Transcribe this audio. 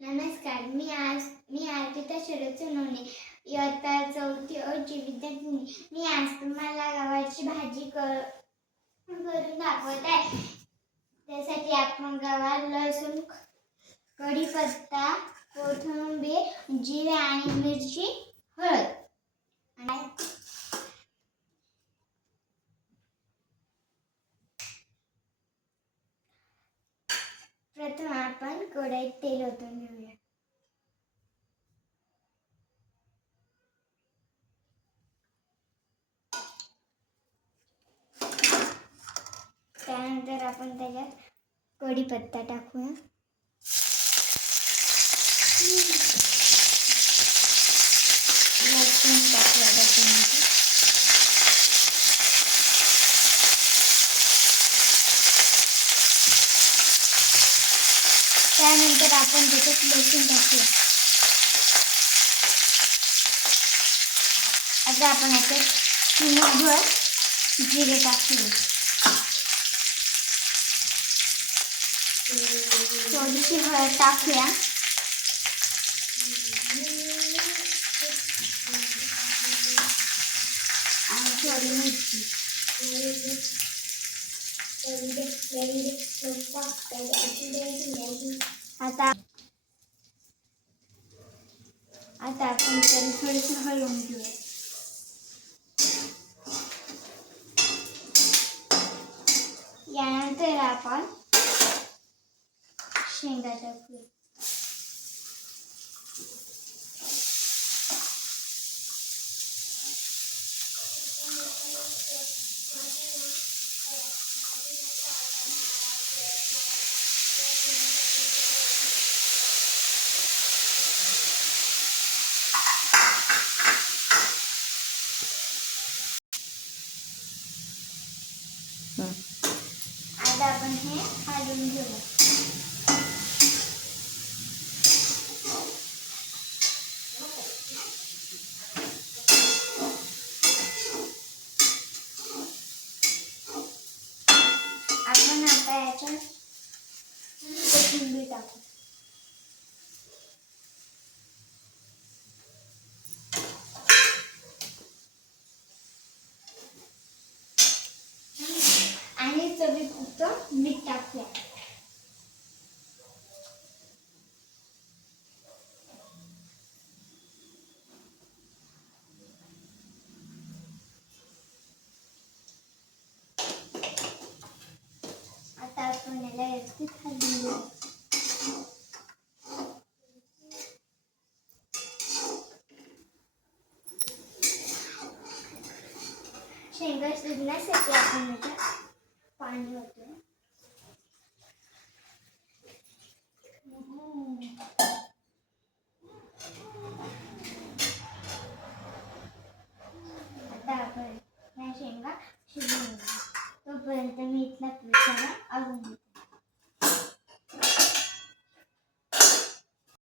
नमस्कार, मी अर्पिता शरद सोनवणे, इयत्ता 4थी अ ची विद्यार्थिनी. मी आज तुम्हाला गव्हाची भाजी करून दाखवत आहे. त्यासाठी आपण गव्हात लसूण, कढीपत्ता, कोथिंबीर, जिरे आणि मिरची, हळद. प्रथम आपण कढईत तेल ओतून घेऊया. त्यानंतर आपण त्याच्यात कढीपत्ता टाकूया. लसूण टाकूया. त्यानंतर आपण त्याच्यात लसूण टाकूया. आता आपण याच्यात चिमूटभर जिरे टाकूया. थोडीशी हळद टाकूया. आणि थोडी मिरची. आता आपण त्याला थोडीशी हलवून घेऊया. यानंतर आपण शेंगा टाकूया. आता आपण हे हलवून घेऊया. आपण आता याच्यात कोथिंबीर टाकू. आणि चवीपुरतं मीठ टाकूया. आता आपण याला व्यवस्थित हलवून घेऊया. शेंगा शिजण्यासाठी आपण याच्यात पाणी ओतूया. आता आपण या शेंगा शिजवून घेऊ.